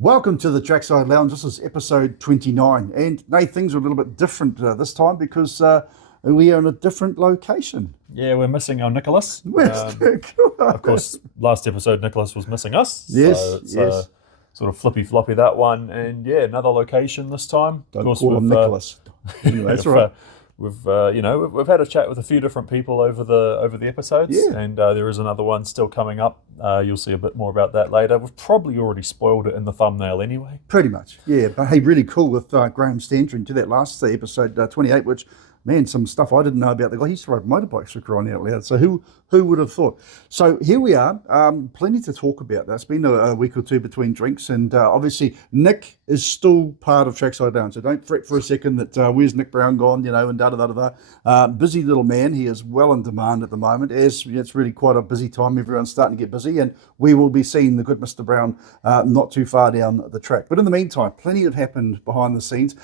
Welcome to the Trackside Lounge. This is episode 29. And Nate, things are a little bit different this time because we are in a different location. Yeah, we're missing our Nicholas. Where's Nick? Of course, last episode Nicholas was missing us. Yes, so it's yes. Sort of flippy floppy that one. And yeah, another location this time. Don't of course, call him Nicholas. Anyway, that's right. We've had a chat with a few different people over the episodes, Yeah. and there is another one still coming up. You'll see a bit more about that later. We've probably already spoiled it in the thumbnail anyway. Pretty much, yeah. But hey, really cool with Graham Stantry to that last episode 28, which, man, some stuff I didn't know about the guy. He used to ride motorbikes for crying out loud. So who would have thought? So here we are. Plenty to talk about. It's been a week or two between drinks, and obviously Nik is still part of Trackside Lounge. So don't fret for a second that where's Nik Brown gone, and da-da-da-da-da. Busy little man. He is well in demand at the moment. As it's really quite a busy time. Everyone's starting to get busy, and we will be seeing the good Mr. Brown not too far down the track. But in the meantime, plenty have happened behind the scenes.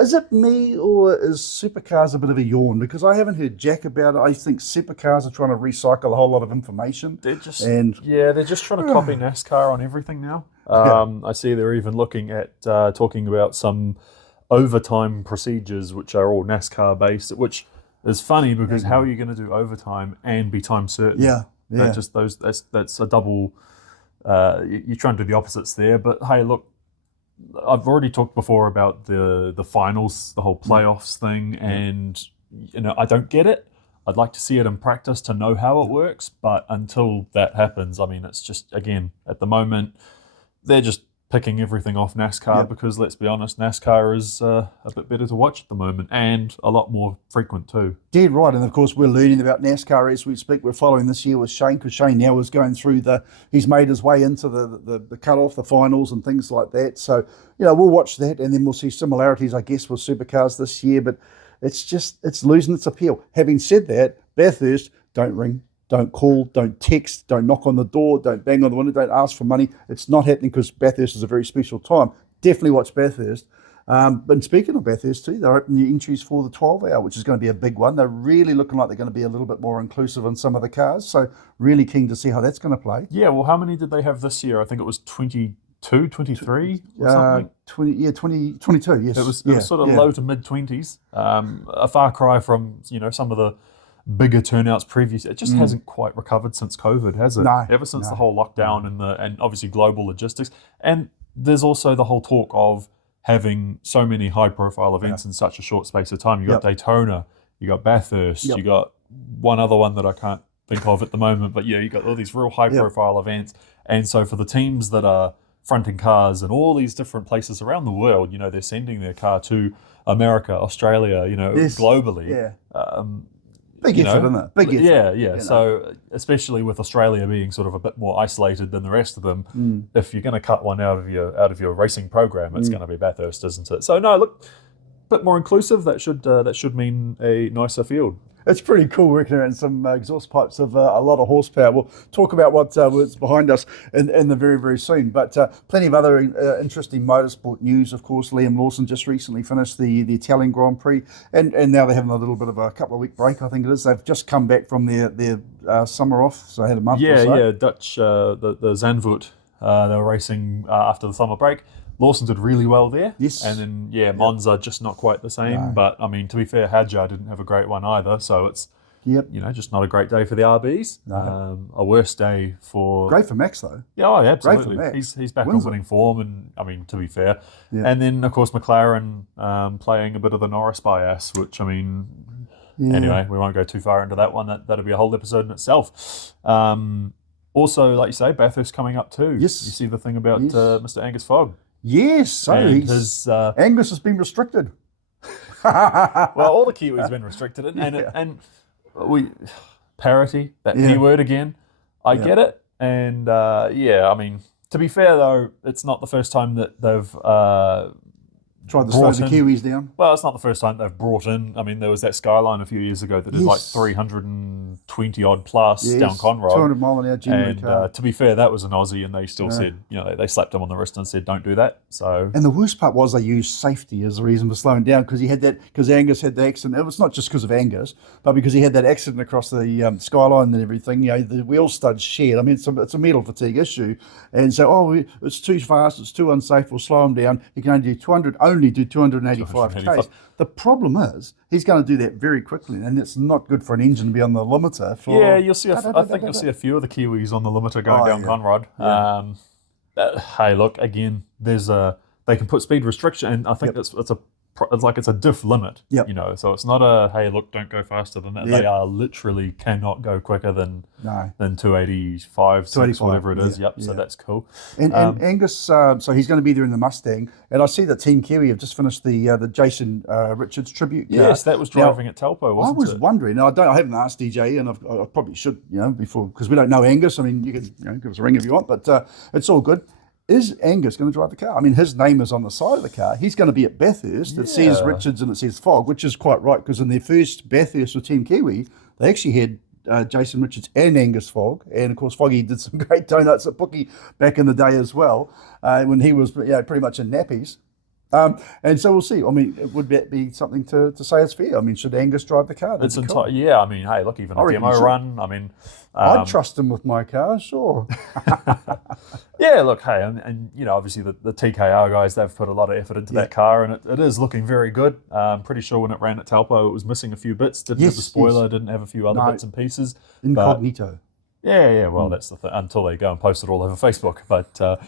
Is it me, or is Supercars a bit of a yawn? Because I haven't heard jack about it. I think Supercars are trying to recycle a whole lot of information. They're just trying to copy NASCAR on everything now. I see they're even looking at talking about some overtime procedures, which are all NASCAR based, which is funny because how are you going to do overtime and be time certain? Yeah. That's a double. You're trying to do the opposites there, but hey, look. I've already talked before about the finals, the whole playoffs thing, and I don't get it. I'd like to see it in practice to know how it works, but until that happens, I mean, it's just, again, at the moment, they're just picking everything off NASCAR because, let's be honest, NASCAR is a bit better to watch at the moment and a lot more frequent too. Dead right, and of course we're learning about NASCAR as we speak. We're following this year with Shane, because Shane now is going through he's made his way into the cut-off, the finals and things like that. So, we'll watch that, and then we'll see similarities, I guess, with Supercars this year, but it's losing its appeal. Having said that, Bathurst, don't ring, don't call, don't text, don't knock on the door, don't bang on the window, don't ask for money. It's not happening because Bathurst is a very special time. Definitely watch Bathurst. But speaking of Bathurst too, they're opening the entries for the 12-hour, which is going to be a big one. They're really looking like they're going to be a little bit more inclusive in some of the cars. So really keen to see how that's going to play. Yeah, well, how many did they have this year? I think it was 22, 23 or something? 22, yes. It was sort of low to mid-20s. A far cry from, some of the bigger turnouts previous. It just hasn't quite recovered since COVID, has it? No. Ever since the whole lockdown and obviously global logistics. And there's also the whole talk of having so many high-profile events in such a short space of time. You got Daytona, you got Bathurst, you got one other one that I can't think of at the moment, but you got all these real high-profile events. And so for the teams that are fronting cars in all these different places around the world, they're sending their car to America, Australia, globally. Yeah. Big effort, isn't it? Big effort. Yeah. So especially with Australia being sort of a bit more isolated than the rest of them, if you're going to cut one out of your racing program, it's going to be Bathurst, isn't it? So no, look, a bit more inclusive. That should mean a nicer field. It's pretty cool working around some exhaust pipes of a lot of horsepower. We'll talk about what's behind us in the very, very soon. But plenty of other interesting motorsport news, of course. Liam Lawson just recently finished the Italian Grand Prix, and now they're having a little bit of a couple of week break, I think it is. They've just come back from their summer off, so they had a month or so. Yeah, Dutch, the Zandvoort, they were racing after the summer break. Lawson did really well there. Yes. And then, Monza, just not quite the same. No. But, I mean, to be fair, Hadjar didn't have a great one either. So it's, just not a great day for the RBs. No. A worse day for... Great for Max, though. Yeah, absolutely. Great for Max. He's back Wins on winning form. And, I mean, to be fair. Yeah. And then, of course, McLaren playing a bit of the Norris bias, which, I mean... Yeah. Anyway, we won't go too far into that one. That'll be a whole episode in itself. Also, like you say, Bathurst coming up too. Yes. You see the thing about Mr. Angus Fogg. Yes, so Angus has been restricted. Well, all the Kiwis have been restricted, and we parity, that P word again. I get it, and I mean, to be fair though, it's not the first time that they've Tried to slow the in, Kiwis down. well, it's not the first time they've brought in. I mean, there was that Skyline a few years ago that did like 320 odd plus down Conrod. 200 mile an hour genuine And car. to be fair, that was an Aussie, and they still said, they slapped him on the wrist and said, "Don't do that." So, And the worst part was they used safety as the reason for slowing down because Angus had the accident. It was not just because of Angus, but because he had that accident across the Skyline and everything. The wheel studs shared. I mean, it's a metal fatigue issue, and so it's too fast, it's too unsafe. We'll slow him down. He can only do 285 k's. The problem is he's going to do that very quickly, and it's not good for an engine to be on the limiter. you'll see. I think you'll see a few of the Kiwis on the limiter going down Conrod. Hey, look again. They can put speed restriction, and I think it's a diff limit. So it's not a hey, look, don't go faster than that. They are literally cannot go quicker than 285, 6, whatever it is. So that's cool. And Angus, so he's going to be there in the Mustang, and I see that Team Kiwi have just finished the Jason Richards tribute car. Yes, that was driving at Taupo, wasn't it? I was wondering. Now, I haven't asked DJ, and I probably should, before, because we don't know Angus. I mean, you can give us a ring if you want, but it's all good. Is Angus going to drive the car? I mean, his name is on the side of the car. He's going to be at Bathurst. It says Richards and it says Fogg, which is quite right, because in their first Bathurst with Team Kiwi, they actually had Jason Richards and Angus Fogg. And, of course, Foggy did some great donuts at Bookie back in the day as well, when he was pretty much in nappies. And so we'll see. I mean, would that be something to say it's fair? I mean, should Angus drive the car? It's cool. I mean, hey, look, even a demo run. I mean, I'd trust him with my car, sure. Look, hey, and obviously the TKR guys, they've put a lot of effort into that car, and it is looking very good. I'm pretty sure when it ran at Taupo, it was missing a few bits. Didn't have the spoiler, didn't have a few other bits and pieces. Incognito. Well, that's the thing, until they go and post it all over Facebook. But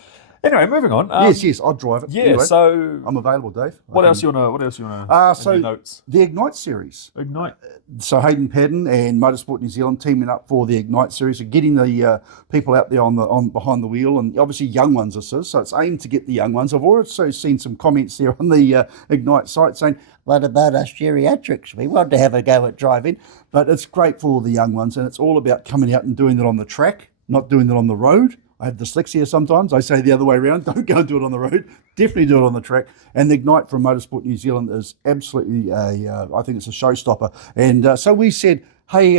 anyway, moving on. Yes, I'll drive it. Yeah, anyway, so I'm available, Dave. What else you wanna? So notes? The Ignite series. Ignite. So Hayden Paddon and Motorsport New Zealand teaming up for the Ignite series and getting the people out there on behind the wheel, and obviously young ones this is. So it's aimed to get the young ones. I've also seen some comments there on the Ignite site saying, "What about us geriatrics? We want to have a go at driving." But it's great for the young ones, and it's all about coming out and doing it on the track, not doing it on the road. I have dyslexia sometimes. I say the other way around. Don't go and do it on the road. Definitely do it on the track. And the Ignite from Motorsport New Zealand is absolutely I think it's a showstopper. And so we said, hey,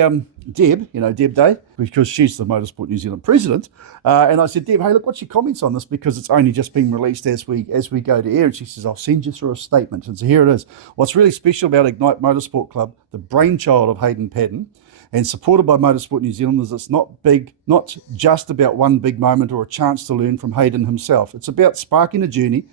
Deb, Deb Day, because she's the Motorsport New Zealand president. And I said, Deb, hey, look, what's your comments on this? Because it's only just been released as we go to air. And she says, I'll send you through a statement. And so here it is. What's really special about Ignite Motorsport Club, the brainchild of Hayden Paddon, and supported by Motorsport New Zealand, is it's not just about one big moment or a chance to learn from Hayden himself. It's about sparking a journey.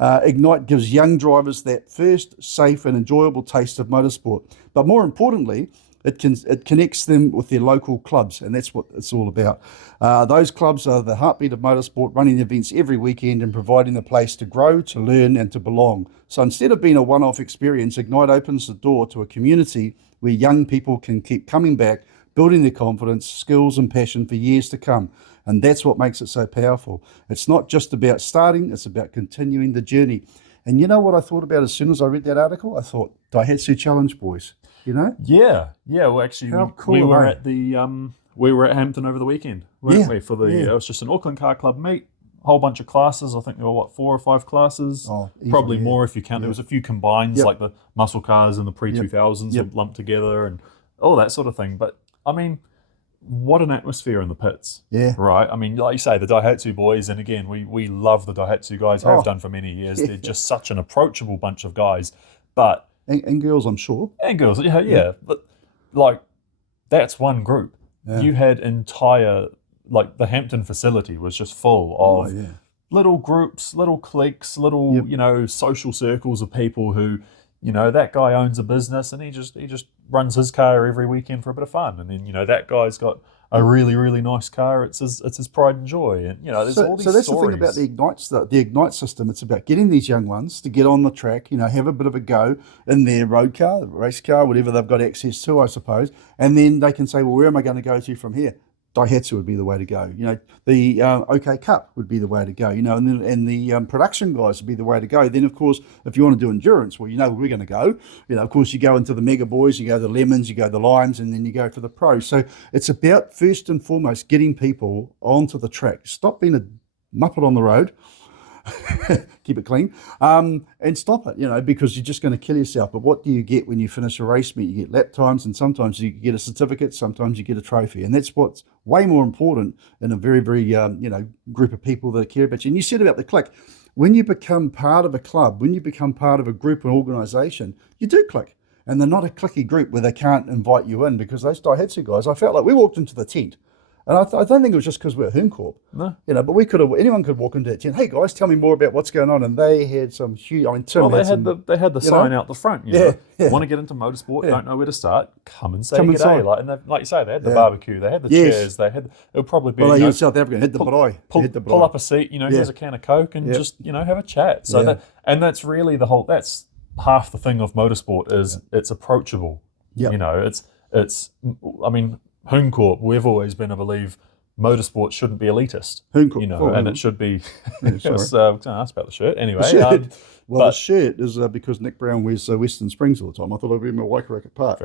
Ignite gives young drivers that first safe and enjoyable taste of motorsport. But more importantly, it connects them with their local clubs, and that's what it's all about. Those clubs are the heartbeat of motorsport, running events every weekend and providing the place to grow, to learn, and to belong. So instead of being a one-off experience, Ignite opens the door to a community where young people can keep coming back, building their confidence, skills, and passion for years to come. And that's what makes it so powerful. It's not just about starting, it's about continuing the journey. And you know what I thought about as soon as I read that article? I thought, Daihatsu Challenge boys, Yeah. Well, actually, we were at we were at Hampton over the weekend, weren't we? For it was just an Auckland Car Club meet. Whole bunch of classes. I think there were 4 or 5 classes. Probably more if you count. There was a few combines, like the muscle cars and the pre-2000s were lumped together and all that sort of thing. But I mean, what an atmosphere in the pits. Yeah. Right. I mean, like you say, the Daihatsu boys, and again, we love the Daihatsu guys. Have done for many years. They're just such an approachable bunch of guys. But and girls, I'm sure. And girls, yeah. But like, that's one group. Yeah. You had entire. Like the Hampton facility was just full of little groups, little cliques, little social circles of people who, that guy owns a business and he just runs his car every weekend for a bit of fun, and then that guy's got a really, really nice car. It's his pride and joy, and there's all these. So that's stories. The thing about the Ignite system. It's about getting these young ones to get on the track, have a bit of a go in their road car, race car, whatever they've got access to, I suppose, and then they can say, well, where am I going to go to from here? Daihatsu would be the way to go. The OK Cup would be the way to go. And the production guys would be the way to go. Then, of course, if you want to do endurance, well, where we're going to go. Of course, you go into the mega boys, you go the lemons, you go the limes, and then you go for the pros. So it's about first and foremost getting people onto the track. Stop being a muppet on the road. keep it clean, and stop it, because you're just going to kill yourself. But what do you get when you finish a race meet? You get lap times, and sometimes you get a certificate, sometimes you get a trophy. And that's what's way more important in a very, very, group of people that care about you. And you said about the click. When you become part of a club, when you become part of a group or organisation, you do click. And they're not a clicky group where they can't invite you in, because those Daihatsu guys, I felt like we walked into the tent. And I don't think it was just because we're Hooncorp, No. but we could have. Anyone could walk into that tent. Hey guys, tell me more about what's going on. And they had some huge. Tim they had the sign out the front. Yeah. Want to get into motorsport? Don't know where to start? Come and say Come good day. inside. Like you say, they had the barbecue, they had the chairs, they had. It would probably be. Well, they South African. Hit the braai. Pull up a seat. Here's a can of Coke, and just have a chat. So that's really the whole. That's half the thing of motorsport is it's approachable. Yeah. It's. I mean, Hooncorp. We've always been a believe. Motorsport shouldn't be elitist, Hooncorp, and it should be. sorry. I was going to ask about the shirt anyway. The shirt is because Nik Brown wears Western Springs all the time. I thought I'd wear my Waikaraka Park.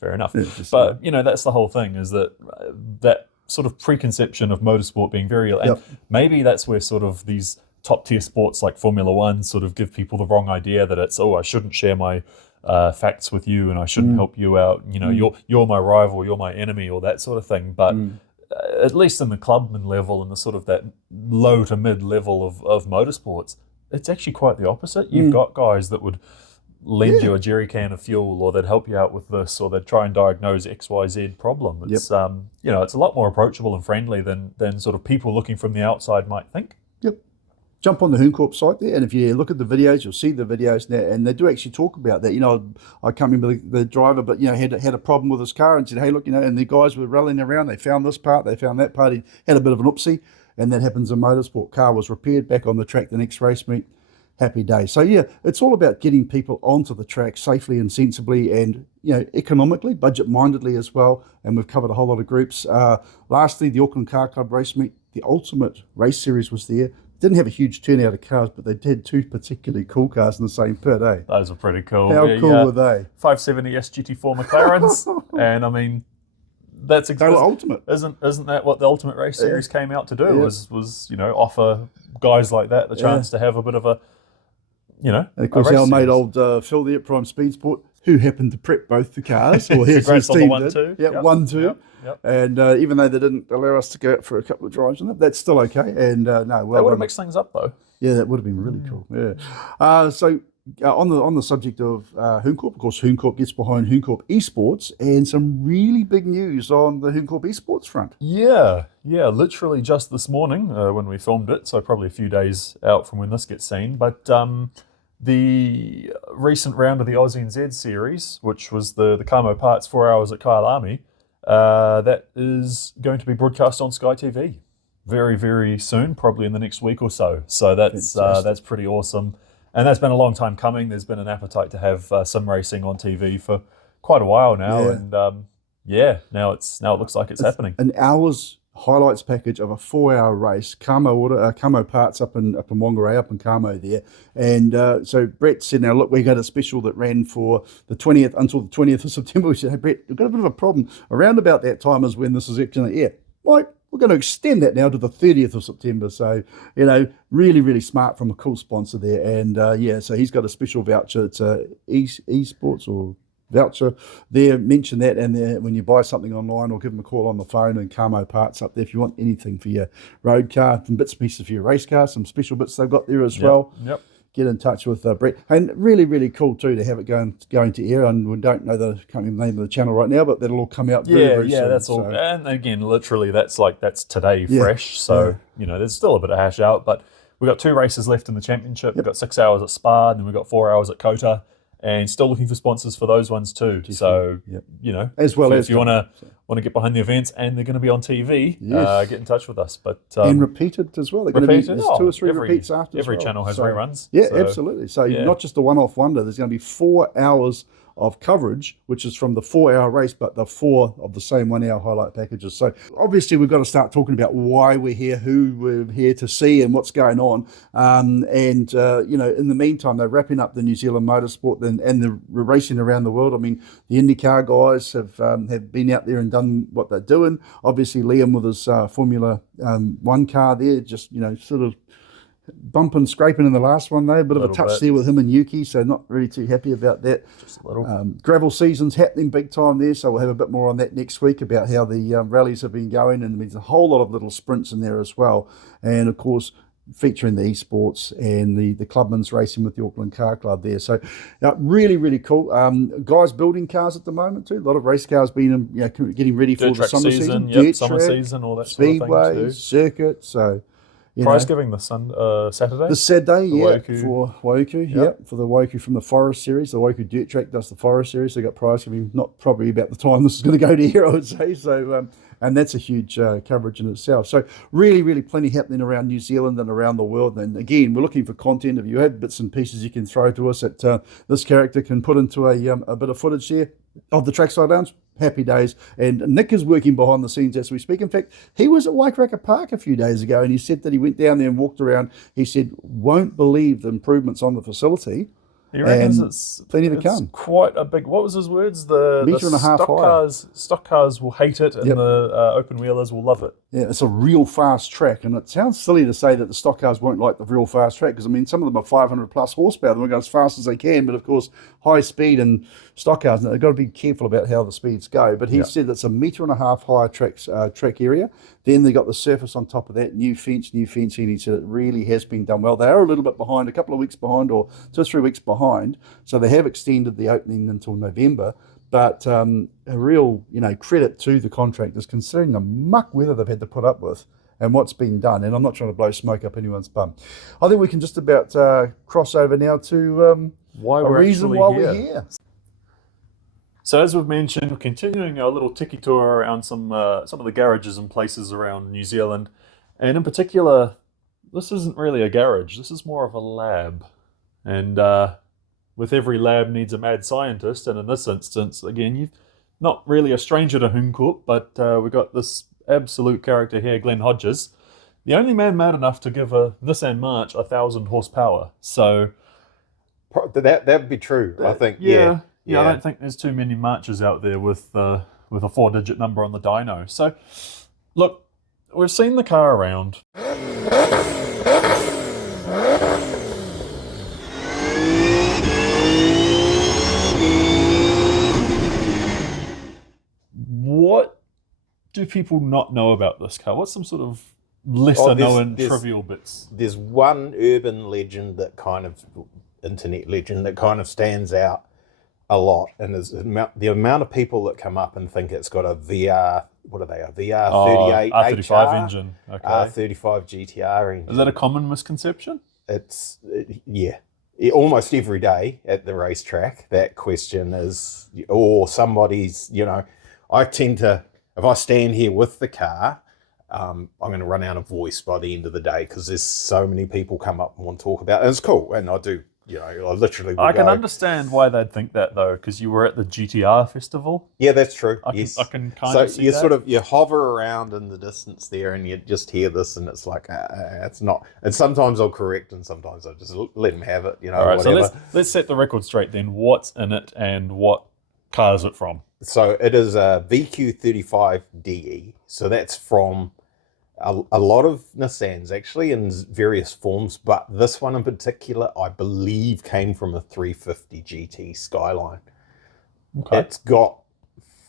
Fair enough. Yeah, but that's the whole thing. Is that sort of preconception of motorsport being very, and maybe that's where sort of these top tier sports like Formula One sort of give people the wrong idea that it's I shouldn't share my facts with you and I shouldn't help you out. You're my rival, you're my enemy, or that sort of thing. But at least in the clubman level and the sort of that low to mid level of motorsports, it's actually quite the opposite. You've got guys that would lend you a jerry can of fuel, or they'd help you out with this, or they'd try and diagnose XYZ problem. It's it's a lot more approachable and friendly than sort of people looking from the outside might think. Yep. Jump on the Hooncorp site there, and if you look at the videos, you'll see the videos there, and they do actually talk about that. I can't remember the driver, but had a problem with his car and said, hey, look, and the guys were rallying around. They found this part, they found that part. He had a bit of an oopsie, and that happens in motorsport. Car was repaired, back on the track the next race meet. Happy day. So it's all about getting people onto the track safely and sensibly, and economically, budget-mindedly as well. And we've covered a whole lot of groups. Lastly, the Auckland Car Club race meet, the Ultimate Race Series was there. Didn't have a huge turnout of cars, but they did two particularly cool cars in the same pit, eh? Those are pretty cool. How cool were they? 570 SGT4 McLarens, and I mean, that's they were ultimate. Isn't that what the Ultimate Race Series came out to do? Was offer guys like that the chance to have a bit of a, And of course, our mate old Phil there at Prime Speed Sport, who happened to prep both the cars, or his team did. Yeah, 1-2. Yep. And even though they didn't allow us to go out for a couple of drives on that, that's still okay. And no, well, they would have mixed things up though. Yeah, that would have been really cool. Yeah. So on the subject of Hooncorp, of course, Hooncorp gets behind Hooncorp Esports, and some really big news on the Hooncorp Esports front. Yeah, literally just this morning when we filmed it, so probably a few days out from when this gets seen. But the recent round of the AUSNZ Series, which was the Camo Parts 4 hours at Kyalami, that is going to be broadcast on Sky TV very, very soon, probably in the next week or so. So that's pretty awesome. And that's been a long time coming. There's been an appetite to have sim racing on TV for quite a while now. And now it looks like it's happening. An hour's highlights package of a 4-hour race, Camo Parts up in Whangarei, up in Camo there. And so Brett said, now look, we got a special that ran for the 20th until the 20th of September. We said, hey Brett, we've got a bit of a problem. Around about that time is when this is actually in the air. Like, we're going to extend that now to the 30th of September. So, really, really smart from a cool sponsor there. And so he's got a special voucher. It's esports or voucher there. Mention that, and when you buy something online, or give them a call on the phone, and Camo Parts up there if you want anything for your road car, some bits and pieces for your race car, some special bits they've got there as well. Yep. Get in touch with Brett. And really, really cool too to have it going to air. And we don't know can't remember the name of the channel right now, but that'll all come out very, very soon. That's all. So. And again, literally, that's today fresh. So there's still a bit of hash out, but we've got 2 races left in the championship. We've got 6 hours at Spa, and then we've got 4 hours at Kota. And still looking for sponsors for those ones too. So as well as if you want to get behind the events and they're going to be on TV, get in touch with us. But and repeated as well. They're going to be 2 or 3 repeats after. Every channel has reruns. Yeah, absolutely. So not just a one-off wonder. There's going to be 4 hours of coverage, which is from the 4-hour race, but the 4 of the same 1-hour highlight packages. So obviously we've got to start talking about why we're here, who we're here to see, and what's going on. In the meantime, they're wrapping up the New Zealand motorsport and the racing around the world. I mean, the IndyCar guys have been out there and done what they're doing. Obviously, Liam with his Formula 1 car there, just sort of bumping, scraping in the last one though. A bit of a Little touch bit. there with him and Yuki, so not really too happy about that. Just a little. Gravel season's happening big time there, so we'll have a bit more on that next week about how the rallies have been going, and there's a whole lot of little sprints in there as well. And of course, featuring the esports and the clubman's racing with the Auckland Car Club there. So really, really cool. Guys building cars at the moment too. A lot of race cars being getting ready for Dirt the track summer season, season. yep, summer season, all that speedway, sort of thing too. circuit. So Prize giving this Saturday. the Saturday, Waiku. for Waiku, for the Waiku from the Forest Series. The Waiku Dirt Track does the Forest Series. They got prize giving, not probably about the time this is going to go to here, I would say. So, and that's a huge coverage in itself. So, really, really plenty happening around New Zealand and around the world. And again, we're looking for content. If you have bits and pieces you can throw to us that this character can put into a bit of footage here of the Trackside Lounge, happy days. And Nik is working behind the scenes as we speak. In fact, he was at Waikaraka Park a few days ago, and he said that he went down there and walked around. He said, won't believe the improvements on the facility. He reckons it's plenty to come. Quite a big. What was his words? The Metre and a half high. Stock cars will hate it, and Yep. the open wheelers will love it. Yeah, it's a real fast track, and it sounds silly to say that the stock cars won't like the real fast track, because I mean some of them are 500 plus horsepower. They want to go as fast as they can, but of course high speed and stock cars, they've got to be careful about how the speeds go. But he said it's a metre and a half high track area. Then they got the surface on top of that, new fencing. He said it really has been done well. They are a little bit behind, a couple of weeks behind, or 2 or 3 weeks behind. So they have extended the opening until November. But a real, credit to the contractors, considering the muck weather they've had to put up with and what's been done. And I'm not trying to blow smoke up anyone's bum. I think we can just about cross over now to Why a we're reason actually why here. we're here. So as we've mentioned, we're continuing our little tiki tour around some of the garages and places around New Zealand, and in particular, this isn't really a garage. This is more of a lab, and with every lab needs a mad scientist, and in this instance, again, you're not really a stranger to Hunkoop, but we've got this absolute character here, Glenn Hodges, the only man mad enough to give a Nissan March 1,000 horsepower. So that would be true, I think. Yeah, I don't think there's too many Marches out there with a 4-digit number on the dyno. So, look, we've seen the car around. What do people not know about this car? What's some sort of lesser known trivial bits? There's one urban legend internet legend that kind of stands out a lot, and is the amount of people that come up and think it's got a VR, VR38 R35 engine. Okay. R35 GTR engine. Is that a common misconception? It's almost every day at the racetrack. That question is, or somebody's. I tend to, if I stand here with the car, I'm going to run out of voice by the end of the day, because there's so many people come up and want to talk about it. And it's cool, and I do. I literally. I can understand why they'd think that, though, because you were at the GTR festival. Yeah, that's true. I can kind of see you that. you hover around in the distance there, and you just hear this, and it's like it's not. And sometimes I'll correct, and sometimes I'll just let them have it. All right, whatever. so let's set the record straight then. What's in it, and what car is it from? So it is a VQ35DE. So that's from a lot of Nissans, actually, in various forms, but this one in particular, I believe, came from a 350 GT Skyline. Okay. It's got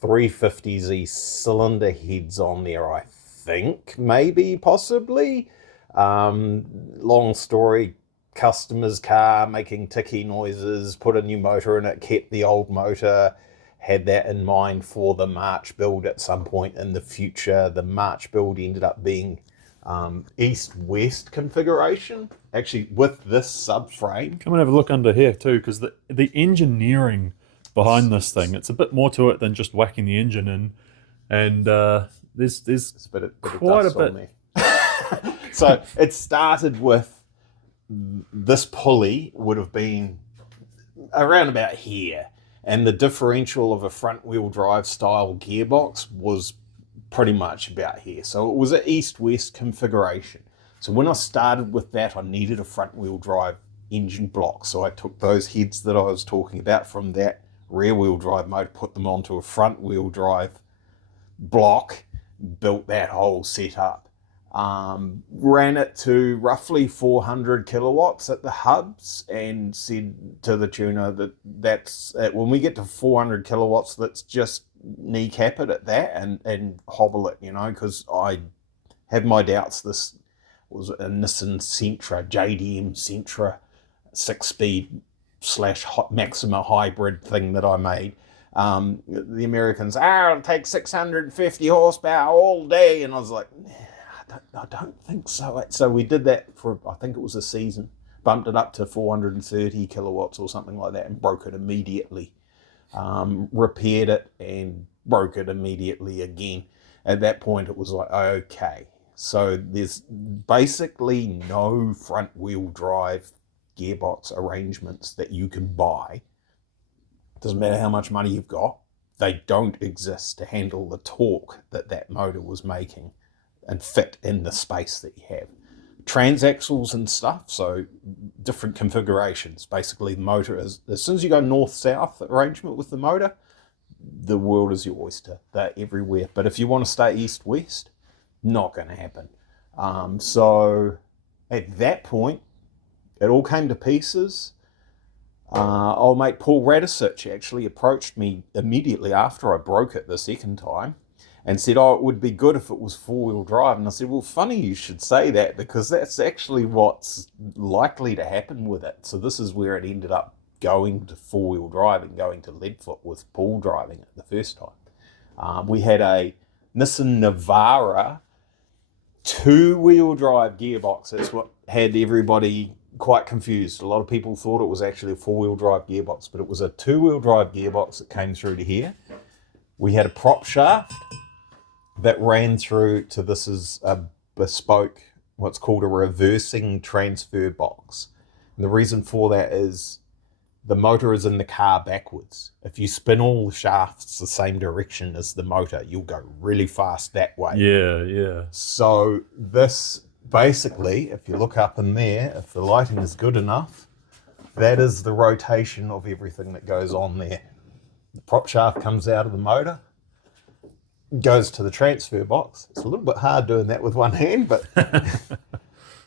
350Z cylinder heads on there, I think, maybe, possibly. Long story, customer's car making ticky noises, put a new motor in it, kept the old motor, had that in mind for the March build at some point in the future. The March build ended up being east-west configuration, actually with this subframe. Come and have a look under here too, because the engineering behind this thing, it's a bit more to it than just whacking the engine in, and there's quite a bit. On there. So it started with this pulley would have been around about here, and the differential of a front-wheel drive style gearbox was pretty much about here. So it was an east-west configuration. So when I started with that, I needed a front-wheel drive engine block. So I took those heads that I was talking about from that rear-wheel drive mode, put them onto a front-wheel drive block, built that whole setup. Ran it to roughly 400 kilowatts at the hubs, and said to the tuner that's it. When we get to 400 kilowatts, let's just kneecap it at that and hobble it, because I have my doubts. This was a Nissan Sentra, JDM Sentra 6-speed / Maxima hybrid thing that I made. The Americans, it'll take 650 horsepower all day. And I was like, I don't think so. So we did that for, I think it was a season, bumped it up to 430 kilowatts or something like that, and broke it immediately. Repaired it and broke it immediately again. At that point, it was like, okay. So there's basically no front wheel drive gearbox arrangements that you can buy. Doesn't matter how much money you've got. They don't exist to handle the torque that motor was making and fit in the space that you have. Transaxles and stuff, so different configurations. Basically, the motor is, as soon as you go north-south arrangement with the motor, the world is your oyster. They're everywhere. But if you want to stay east-west, not going to happen. So at that point, it all came to pieces. Old mate Paul Radisich actually approached me immediately after I broke it the second time and said, it would be good if it was four-wheel drive. And I said, well, funny you should say that, because that's actually what's likely to happen with it. So this is where it ended up going to four-wheel drive and going to Leadfoot with Paul driving it the first time. We had a Nissan Navara two-wheel drive gearbox. That's what had everybody quite confused. A lot of people thought it was actually a four-wheel drive gearbox, but it was a two-wheel drive gearbox that came through to here. We had a prop shaft that ran through to, this is a bespoke, what's called a reversing transfer box. And the reason for that is the motor is in the car backwards. If you spin all the shafts the same direction as the motor, you'll go really fast that way. Yeah. So this, basically, if you look up in there, if the lighting is good enough, that is the rotation of everything that goes on there. The prop shaft comes out of the motor, goes to the transfer box. It's a little bit hard doing that with one hand, but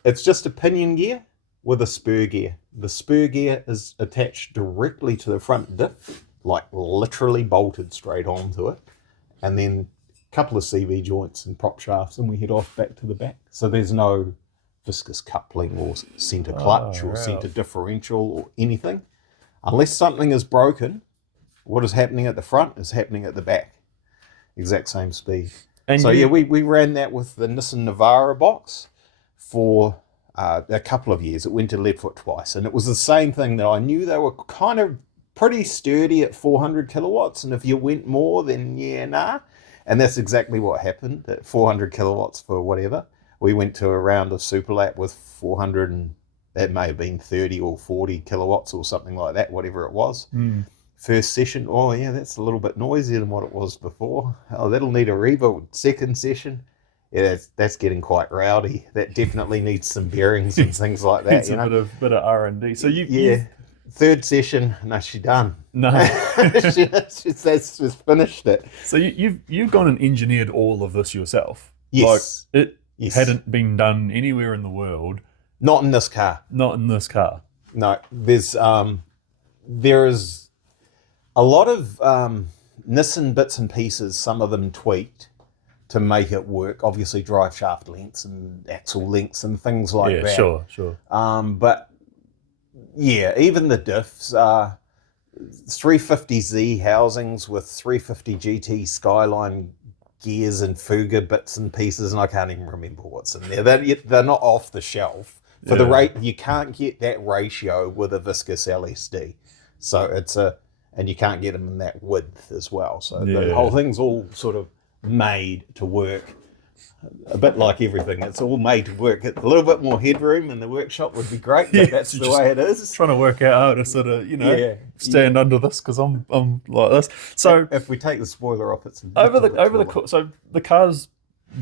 it's just a pinion gear with a spur gear. The spur gear is attached directly to the front diff, like literally bolted straight onto it, and then a couple of CV joints and prop shafts, and we head off back to the back. So there's no viscous coupling or centre clutch or centre differential or anything. Unless something is broken, what is happening at the front is happening at the back. Exact same speed. And so we ran that with the Nissan Navara box for a couple of years. It went to Leadfoot twice, and it was the same thing that I knew they were kind of pretty sturdy at 400 kilowatts, and if you went more, then nah. And that's exactly what happened at 400 kilowatts for whatever. We went to a round of Super Lap with 400, and that may have been 30 or 40 kilowatts or something like that, whatever it was. First session, that's a little bit noisier than what it was before. That'll need a rebuild. Second session, that's getting quite rowdy. That definitely needs some bearings and things like that. It's a bit of R&D. So third session, no, she done. No, she's finished it. So you've gone and engineered all of this yourself. Yes, like it hadn't been done anywhere in the world. Not in this car. Not in this car. No, there is a lot of Nissan bits and pieces, some of them tweaked to make it work. Obviously, drive shaft lengths and axle lengths and things like that. Yeah, sure. But yeah, even the diffs are 350Z housings with 350 GT Skyline gears and Fuga bits and pieces, and I can't even remember what's in there. They're not off the shelf. For the rate, you can't get that ratio with a viscous LSD. So and you can't get them in that width as well. So the whole thing's all sort of made to work. A bit like everything, it's all made to work. A little bit more headroom in the workshop would be great, but that's the way it is. Trying to work out how to sort of, stand under this, because I'm like this. So if we take the spoiler off, it's so the car's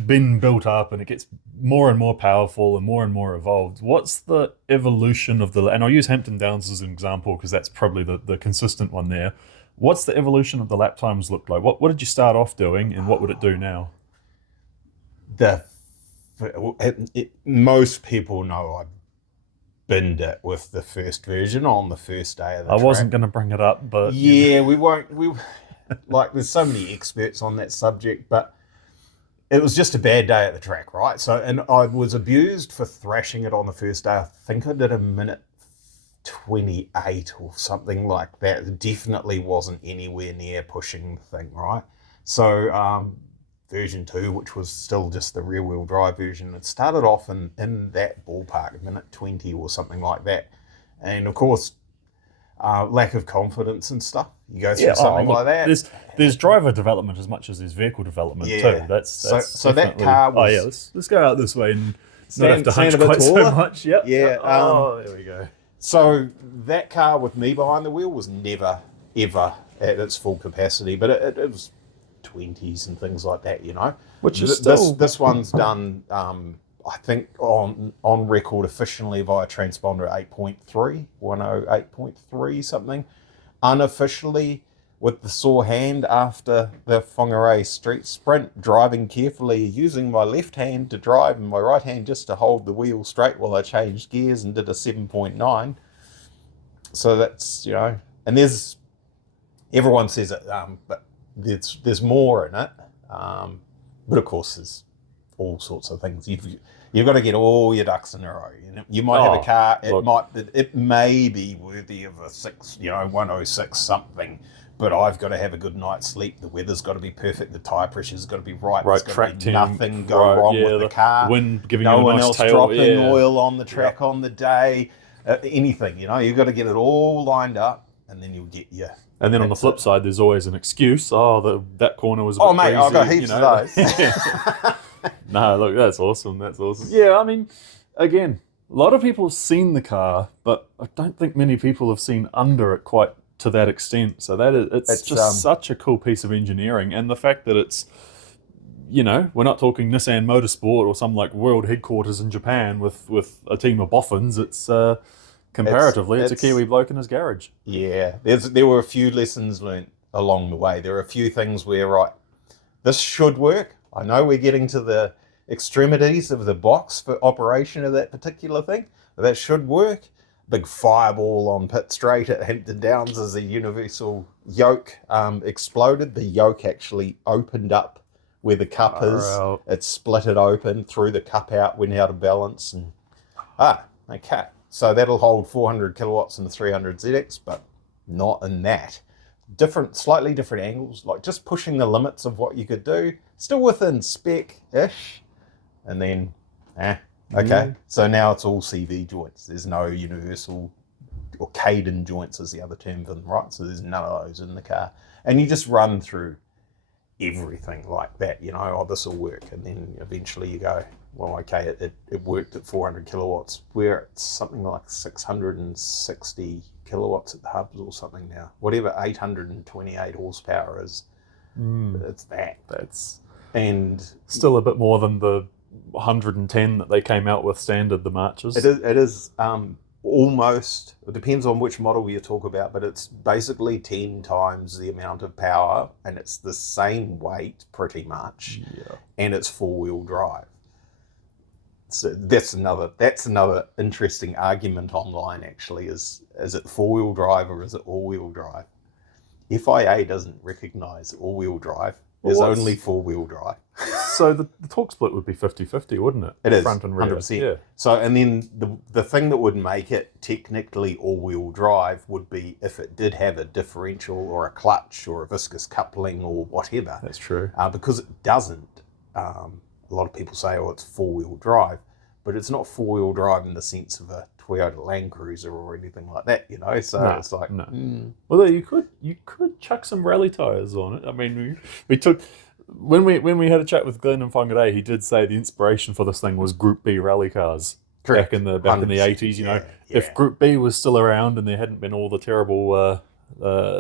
been built up and it gets more and more powerful and more evolved. What's the evolution of and I'll use Hampton Downs as an example because that's probably the consistent one there. What's the evolution of the lap times look like? What did you start off doing and what would it do now? The most people know I binned it with the first version on the first day of the I track. wasn't going to bring it up, but yeah, we won't. We like there's so many experts on that subject, but it was just a bad day at the track, right? So, and I was abused for thrashing it on the first day. I think I did a minute 28 or something like that. It definitely wasn't anywhere near pushing the thing, right? So, version 2, which was still just the rear-wheel drive version, it started off in that ballpark, minute 20 or something like that. And of course, lack of confidence and stuff. You go through something like that. There's driver development as much as there's vehicle development too. That's so that car was. Oh yeah, let's go out this way and not have to stand hunch a bit quite taller. so much. Yep. Yeah. Oh, there we go. So that car with me behind the wheel was never ever at its full capacity, but it was 20s and things like that, you know. Which is still this one's done. I think on record officially via transponder 8.3, 108.3 something. Unofficially with the sore hand after the Whangarei street sprint, driving carefully, using my left hand to drive and my right hand just to hold the wheel straight while I changed gears and did a 7.9. So that's, you know, and everyone says it, but there's more in it. But of course there's all sorts of things. You've got to get all your ducks in a row. You might have a car. It may be worthy of a 106 something, but I've got to have a good night's sleep. The weather's got to be perfect. The tire pressure's got to be right. There's got to be nothing go wrong with the car. Wind giving no you a one nice else tail, dropping oil on the track on the day. Anything, you've got to get it all lined up, and then you'll get your. And then on the flip side, there's always an excuse. That corner was a bit Oh, mate, breezy, I've got heaps of those. No, look, that's awesome. That's awesome. Yeah, I mean, again, a lot of people have seen the car, but I don't think many people have seen under it quite to that extent. So it's just such a cool piece of engineering. And the fact that it's, we're not talking Nissan Motorsport or some like world headquarters in Japan with a team of boffins. It's comparatively, it's a Kiwi bloke in his garage. Yeah, there were a few lessons learned along the way. There are a few things where, right, this should work. I know we're getting to the extremities of the box for operation of that particular thing, but that should work. Big fireball on pit straight at Hampton Downs as a universal yoke exploded. The yoke actually opened up where the cup is. It split it open, threw the cup out, went out of balance. And okay. So that'll hold 400 kilowatts in the 300 ZX, but not in that. Slightly different angles, like just pushing the limits of what you could do, still within spec-ish, and then, okay. So now it's all CV joints. There's no universal, or Caden joints is the other term for them, right? So there's none of those in the car. And you just run through everything like that, this will work. And then eventually you go, well, okay, it worked at 400 kilowatts. We're at something like 660 kilowatts at the hubs or something now. Whatever 828 horsepower is, it's that. And still a bit more than the 110 that they came out with standard, the Marches. It is almost, it depends on which model you talk about, but it's basically 10 times the amount of power, and it's the same weight pretty much, and it's four-wheel drive. So that's another interesting argument online actually, is it four-wheel drive or is it all-wheel drive? FIA doesn't recognise all-wheel drive. There's only four-wheel drive. So the torque split would be 50-50, wouldn't it? It is, front and rear. 100%. Yeah. So, and then the thing that would make it technically all-wheel drive would be if it did have a differential or a clutch or a viscous coupling or whatever. That's true. Because it doesn't. A lot of people say, it's four-wheel drive, but it's not four-wheel drive in the sense of a Toyota Land Cruiser or anything like that, So it's like, Although you could chuck some rally tires on it. I mean, we took when we had a chat with Glenn and Whangarei, he did say the inspiration for this thing was Group B rally cars. Correct. Back in the 80s. If Group B was still around and there hadn't been all the terrible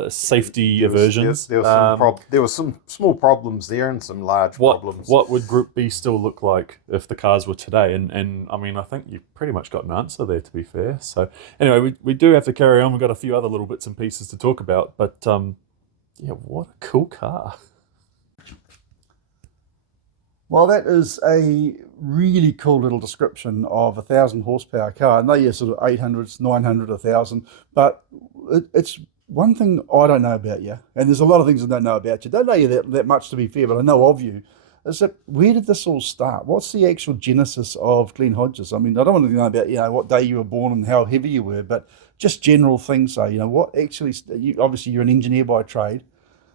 safety aversions. There were some small problems there and some large problems. What would Group B still look like if the cars were today? And I mean, I think you've pretty much got an answer there, to be fair. So anyway, we do have to carry on. We've got a few other little bits and pieces to talk about. But what a cool car. Well, that is a really cool little description of a 1,000 horsepower car. I know you're sort of 800s, 900, 1,000, but it's one thing I don't know about you, and there's a lot of things I don't know about you. Don't know you that much, to be fair, but I know of you. Is that where did this all start? What's the actual genesis of Glenn Hodges? I mean, I don't want to know about what day you were born and how heavy you were, but just general things. So what actually? Obviously, you're an engineer by trade.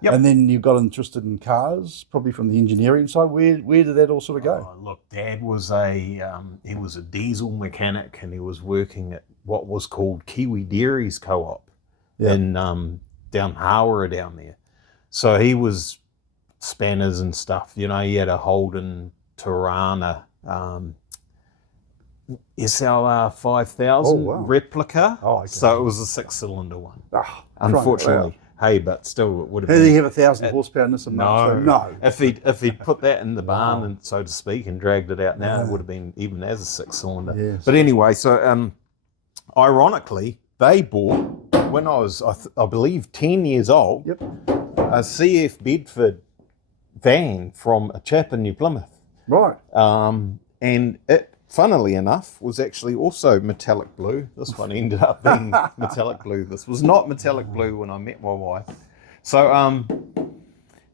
Yep. And then you got interested in cars, probably from the engineering side. Where did that all sort of go? Oh, look, Dad was he was a diesel mechanic, and he was working at what was called Kiwi Dairies Co-op in down Hawera down there. So he was spanners and stuff. He had a Holden Tirana SLR 5000 replica. Oh, okay. So it was a 6-cylinder one. Oh, unfortunately. Hey, but still, it would have been. Did he have 1,000 horsepower Nissan March? No. If he'd put that in the barn, and so to speak, and dragged it out now, it would have been even as a 6-cylinder. Yes. But anyway, so ironically, they bought, when I was, I believe, 10 years old, a CF Bedford van from a chap in New Plymouth. Right. And it, funnily enough, was actually also metallic blue. This one ended up being metallic blue. This was not metallic blue when I met my wife. So,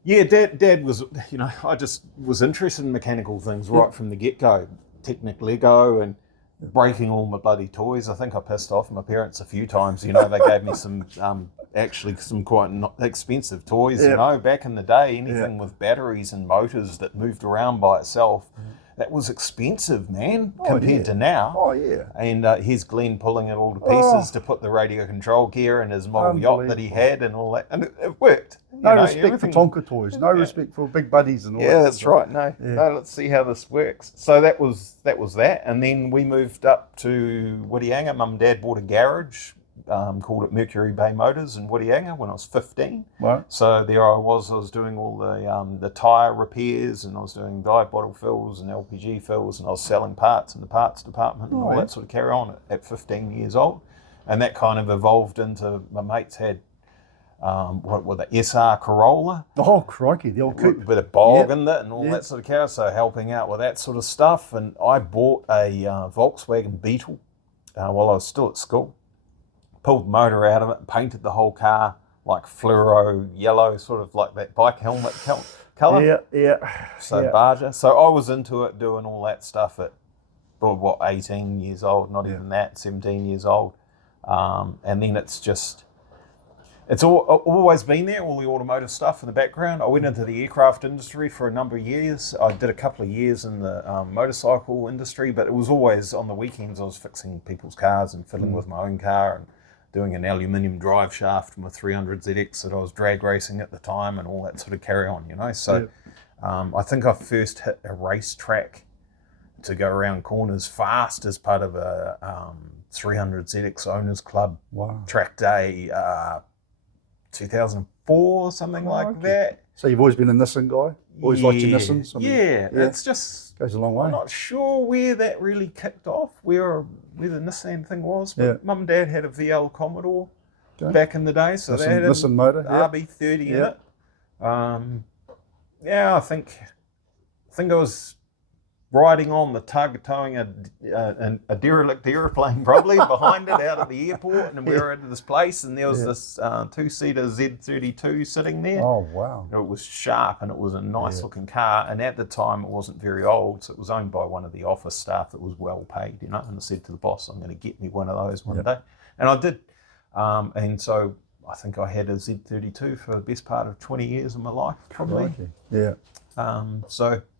Dad was, I just was interested in mechanical things right from the get-go. Technic Lego and breaking all my bloody toys. I think I pissed off my parents a few times. They gave me some, actually some quite expensive toys, back in the day. Anything with batteries and motors that moved around by itself. That was expensive, man, compared to now. Oh, yeah. And here's Glenn pulling it all to pieces to put the radio control gear in his model yacht that he had and all that. And it worked. No respect for Tonka toys. No respect for big buddies and all that. Yeah, that's right. No, let's see how this works. So that was that. And then we moved up to Whitianga. Mum and Dad bought a garage, called it Mercury Bay Motors in Whitianga when I was 15. Right. So there I was doing all the tyre repairs, and I was doing dive bottle fills and LPG fills, and I was selling parts in the parts department and all that sort of carry on at 15 years old. And that kind of evolved into, my mates had the SR Corolla. Oh, crikey, the old coupe. With a bog in it and all that sort of carry, so helping out with that sort of stuff. And I bought a Volkswagen Beetle while I was still at school. Pulled the motor out of it and painted the whole car like fluoro yellow, sort of like that bike helmet colour. So Barger. So I was into it, doing all that stuff at, 18 years old, not even that, 17 years old. And then it's always been there, all the automotive stuff in the background. I went into the aircraft industry for a number of years. I did a couple of years in the motorcycle industry, but it was always on the weekends I was fixing people's cars and fiddling with my own car and doing an aluminium drive shaft from a 300 ZX that I was drag racing at the time and all that sort of carry on, So I think I first hit a racetrack to go around corners fast as part of a 300 ZX Owners Club track day, 2004, something like that. So you've always been a Nissan guy? Always liked your Nissans? It's just... Goes a long way. I'm not sure where that really kicked off, where the Nissan thing was, but Mum and Dad had a VL Commodore back in the day, so they had a Nissan motor, RB30 in it. I think I was riding on the tug, towing a derelict aeroplane probably behind it out of the airport, and we were at this place, and there was this 2-seater Z32 sitting there. Oh, wow. It was sharp, and it was a nice looking car, and at the time it wasn't very old, so it was owned by one of the office staff that was well paid, and I said to the boss, I'm going to get me one of those one day. And I did. And so I think I had a Z32 for the best part of 20 years of my life, probably. Yeah.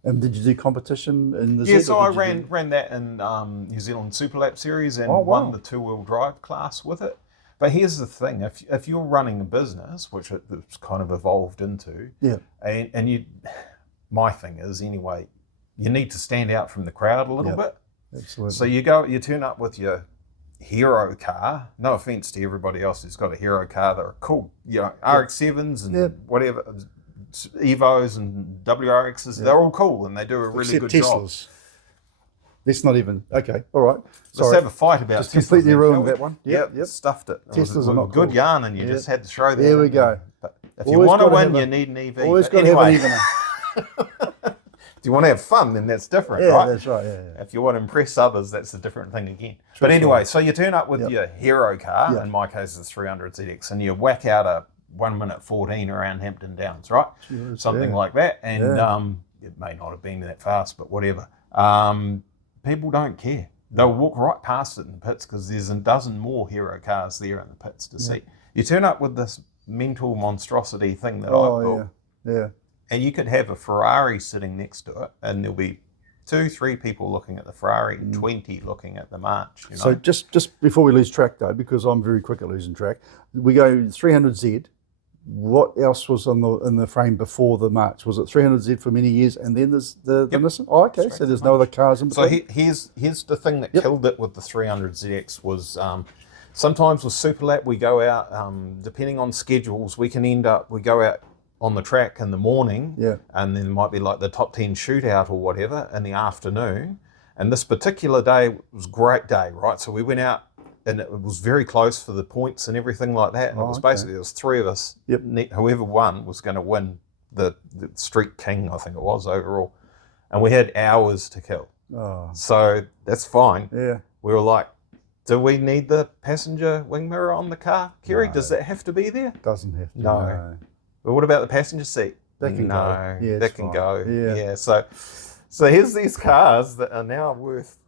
And did you do competition in the Z? Yeah, so I ran that in New Zealand Superlap Series and won the 2-wheel drive class with it. But here's the thing: if you're running a business, which it's kind of evolved into, and you, my thing is anyway, you need to stand out from the crowd a little bit. Absolutely. So you turn up with your hero car. No offense to everybody else who's got a hero car; they're cool, RX-7s and whatever. Evos and WRXs, they're all cool and they do a really good Teslas. Job. That's not even okay. All right, let's have a fight about just Teslas. Completely ruined that one. Yep, stuffed it. Teslas are not good yarn, and you just had to show that. There we go. But if you want to win, you need an EV. Always got to have an EV. If you want to have fun, then that's different, Yeah, right? that's right. Yeah. If you want to impress others, that's a different thing again. But anyway, so you turn up with your hero car, in my case it's 300 ZX, and you whack out a 1:14 around Hampton Downs, right? Something like that. And it may not have been that fast, but whatever. People don't care. They'll walk right past it in the pits because there's a dozen more hero cars there in the pits to see. You turn up with this mental monstrosity thing that I built. Yeah. And you could have a Ferrari sitting next to it, and there'll be 2-3 people looking at the Ferrari, 20 looking at the March. You know? So just before we lose track, though, because I'm very quick at losing track, we go 300Z. What else was in the frame before the March? Was it 300Z for many years, and then there's the Nissan? Oh, okay. So there's no other cars in between. So here's the thing that killed it with the 300ZX was sometimes with Superlap we go out, depending on schedules, we go out on the track in the morning, and then it might be like the top 10 shootout or whatever in the afternoon. And this particular day was a great day, right? So we went out, and it was very close for the points and everything like that. And it was basically, there was 3 of us. Whoever won was going to win the Street King, I think it was, overall. And we had hours to kill. So that's fine. Yeah. We were like, do we need the passenger wing mirror on the car? Kerry, does that have to be there? Doesn't have to. No. But what about the passenger seat? That can go. Yeah, that can go. Yeah. So here's these cars that are now worth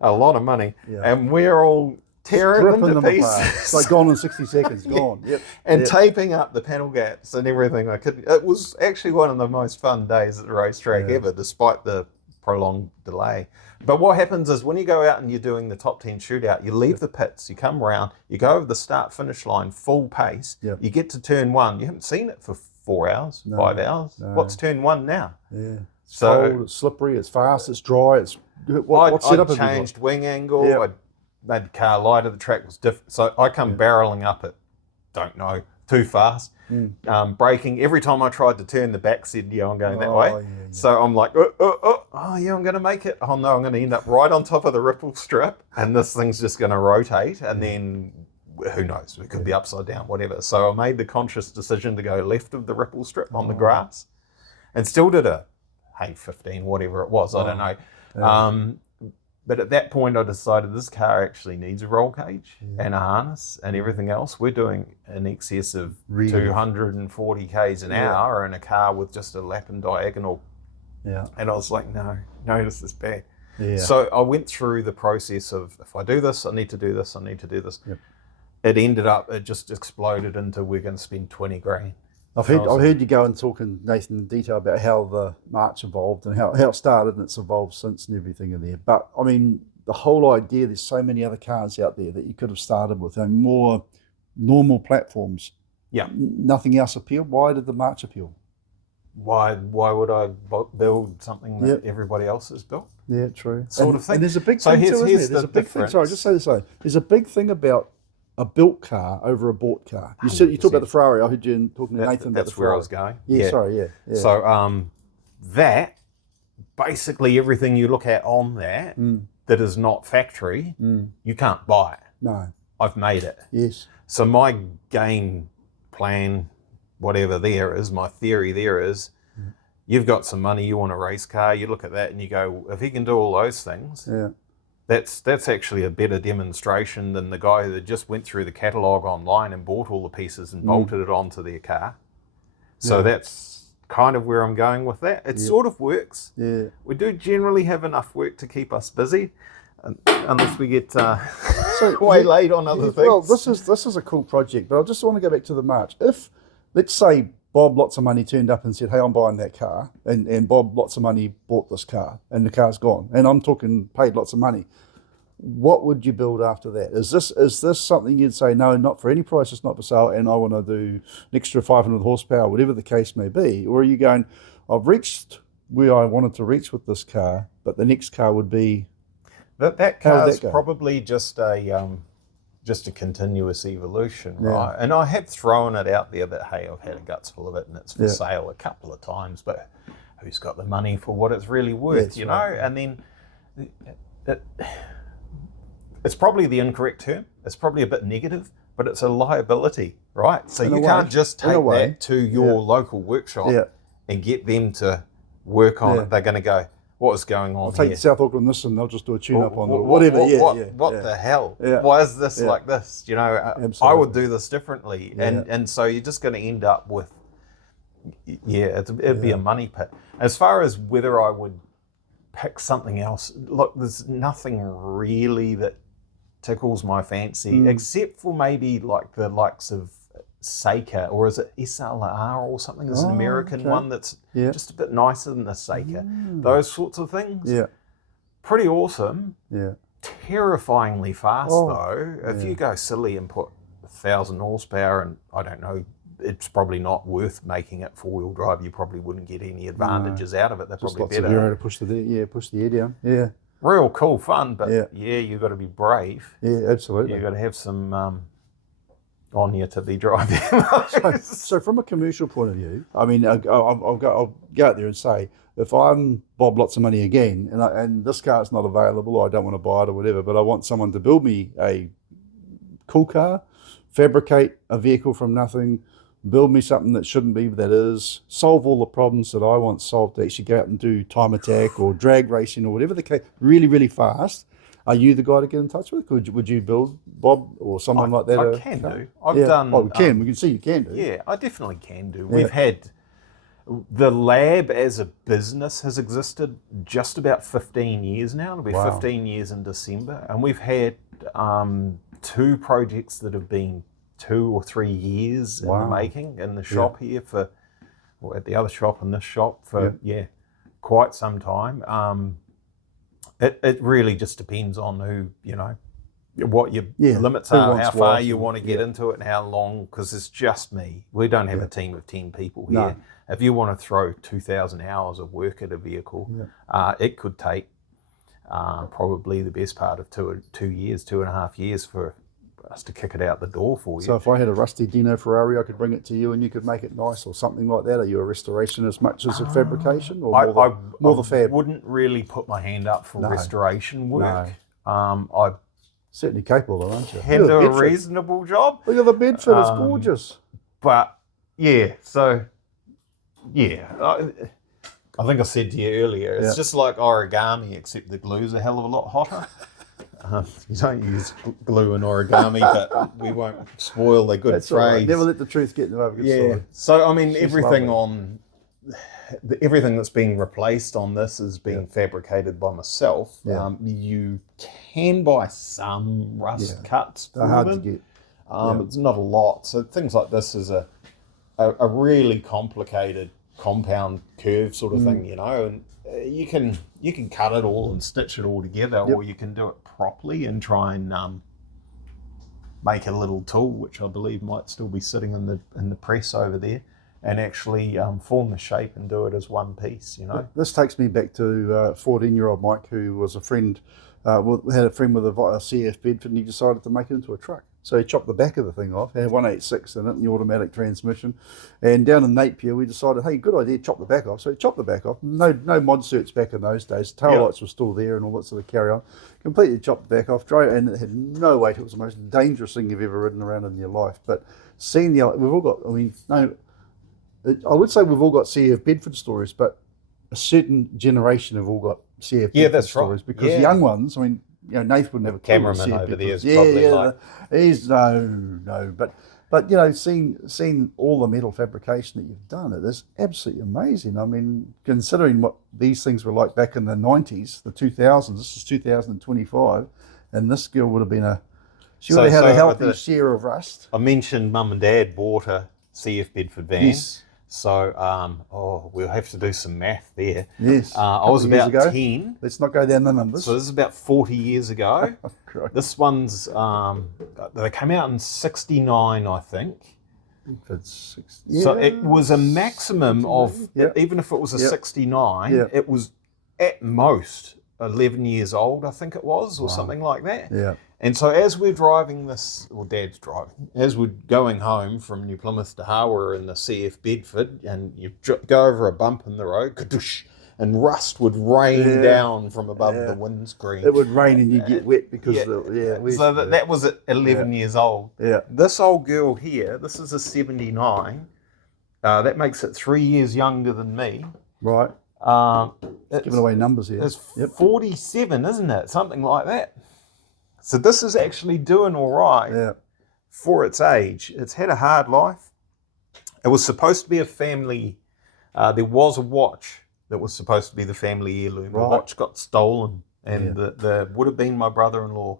a lot of money, and we're all tearing them to pieces. It's like gone in 60 seconds, gone. And taping up the panel gaps and everything. It was actually one of the most fun days at the racetrack ever, despite the prolonged delay. But what happens is when you go out and you're doing the top 10 shootout, you leave the pits, you come around, you go over the start-finish line full pace, you get to turn 1. You haven't seen it for 4 hours, 5 hours. What's turn 1 now? Yeah. It's so cold, it's slippery, it's fast, it's dry. What setup have you got? I changed wing angle. I made the car lighter. The track was different. So I come barreling up at, don't know, too fast. Braking. Every time I tried to turn, the back said, I'm going that way. So I'm like, I'm going to make it. Oh no, I'm going to end up right on top of the ripple strip, and this thing's just going to rotate, and then who knows? It could be upside down, whatever. So I made the conscious decision to go left of the ripple strip on the grass, and still did a 15, whatever it was. I don't know. But at that point, I decided this car actually needs a roll cage and a harness and everything else. We're doing in excess of 240 k's an hour in a car with just a lap and diagonal. And I was like, no, this is bad. So I went through the process of, if I do this, I need to do this, I need to do this. It ended up, it just exploded into, we're going to spend 20 grand. I've heard you go and talk in Nathan in detail about how the March evolved and how it started, and it's evolved since and everything in there. But I mean, the whole idea, there's so many other cars out there that you could have started with, and more normal platforms. Nothing else appealed. Why did the March appeal? Why would I build something that everybody else has built? Yeah, true. Sort of thing. And there's a big thing too, isn't there? There's a big thing. Sorry, just say this though. There's a big thing about a built car over a bought car. You talked about the Ferrari. I heard you talking to Nathan about the Ferrari. That's where I was going. Yeah. So that, basically everything you look at on that is not factory, you can't buy it. No. I've made it. Yes. So my game plan, whatever there is, my theory there is, you've got some money, you want a race car, you look at that and you go, if he can do all those things, that's actually a better demonstration than the guy that just went through the catalogue online and bought all the pieces and bolted it onto their car. So that's kind of where I'm going with that. It sort of works. Yeah. We do generally have enough work to keep us busy, unless we get way late on other things. Well, this is a cool project, but I just want to go back to the March. If, let's say, Bob Lots of Money turned up and said, hey, I'm buying that car, and Bob Lots of Money bought this car, and the car's gone, and I'm talking paid lots of money, what would you build after that? Is this something you'd say, no, not for any price, it's not for sale, and I want to do an extra 500 horsepower, whatever the case may be? Or are you going, I've reached where I wanted to reach with this car, but the next car would be... That car is probably just a continuous evolution, right? And I have thrown it out there that, hey, I've had a guts full of it and it's for sale a couple of times, but who's got the money for what it's really worth, you know? And then it's probably the incorrect term. It's probably a bit negative, but it's a liability, right? So you can't just take that to your local workshop and get them to work on Yeah. it, they're going to go, what is going on I'll take here? the South Auckland this and they'll just do a tune-up on it. What- Whatever, What the hell? Yeah. Why is this Yeah. like this? You know, I Absolutely. would do this differently. And so you're just going to end up with, it'd be a money pit. As far as whether I would pick something else, look, there's nothing really that tickles my fancy, except for maybe like the likes of Seika, or is it SLR or something? There's an American one that's just a bit nicer than the Seika. Those sorts of things. Yeah. Pretty awesome. Yeah. Terrifyingly fast though. If you go silly and put 1,000 horsepower, and I don't know, it's probably not worth making it four-wheel drive. You probably wouldn't get any advantages out of it. They're Just probably lots better. of aero to push the air down. Yeah. Real cool fun, but Yeah. you've got to be brave. Yeah, absolutely. You've got to have some on you to be driving. So from a commercial point of view, I mean, I'll go out there and say, if I'm Bob lots of money again, and this car's not available, or I don't want to buy it or whatever, but I want someone to build me a cool car, fabricate a vehicle from nothing, build me something that shouldn't be, but that is, solve all the problems that I want solved, to actually go out and do time attack or drag racing or whatever the case, really, really fast. Are you the guy to get in touch with? Would you build Bob or someone like that? I can do. I've done. Oh, we can. We can see you can do. Yeah, I definitely can do. We've had the lab as a business has existed just about 15 years now. It'll be 15 years in December, and we've had 2 projects that have been 2 or 3 years in the making in the shop here or at the other shop and this shop for quite some time. It really just depends on who, what your limits are, how far you want to get into it and how long, because it's just me. We don't have a team of 10 people here. No. If you want to throw 2,000 hours of work at a vehicle, it could take probably the best part of 2.5 years for us to kick it out the door for you. So if I had a rusty Dino Ferrari, I could bring it to you and you could make it nice or something like that? Are you a restoration as much as a fabrication, or more the fab? I wouldn't really put my hand up for restoration work. I Certainly capable though, aren't you? can do a reasonable job. Look at the Bedford, it's gorgeous. But I think I said to you earlier, it's just like origami, except the glue's a hell of a lot hotter. You don't use glue in origami, but we won't spoil the good That's all right. phrase. Never let the truth get in the way of a good story. So I mean, everything lovely. everything that's being replaced on this is being fabricated by myself. Yeah. You can buy some rust cuts. They're hard to get. It's not a lot. So things like this is a really complicated compound curve sort of thing, and you can cut it all and stitch it all together, or you can do it properly and try and make a little tool, which I believe might still be sitting in the press over there, and actually form the shape and do it as one piece. This takes me back to 14-year-old Mike, who was a friend, had a friend with a CF Bedford, and he decided to make it into a truck. So he chopped the back of the thing off, had 186 in it, and the automatic transmission. And down in Napier, we decided, hey, good idea, chop the back off. So he chopped the back off. No mod certs back in those days. Tail lights were still there and all that sort of carry on. Completely chopped the back off, drove, and it had no weight. It was the most dangerous thing you've ever ridden around in your life. But seeing we've all got, I would say we've all got CF Bedford stories, but a certain generation have all got CF Bedford stories. Right. Because the young ones, Nathan would never cameraman over there is probably like... He's no. But seeing all the metal fabrication that you've done, it is absolutely amazing. I mean, considering what these things were like back in the 90s, the 2000s, this is 2025, and this girl would have been she would have had a healthy share of rust. I mentioned Mum and Dad bought a CF Bedford van. Yes. So, we'll have to do some math there. Yes. I was about 10. Let's not go down the numbers. So this is about 40 years ago. This one's, they came out in 69, I think. So it was a maximum of, even if it was a 69, it was at most 11 years old, I think it was, or something like that. Yeah. And so as we're driving this, or Dad's driving, as we're going home from New Plymouth to Hawa in the CF Bedford, and you go over a bump in the road, kadoosh, and rust would rain down from above the windscreen. It would rain and you get wet because so that was at 11 years old. Yeah. This old girl here, this is a 79. That makes it 3 years younger than me. Right. Giving away numbers here. It's 47, isn't it? Something like that. So this is actually doing all right for its age. It's had a hard life. It was supposed to be a family. There was a watch that was supposed to be the family heirloom. The watch got stolen, and the would have been my brother-in-law.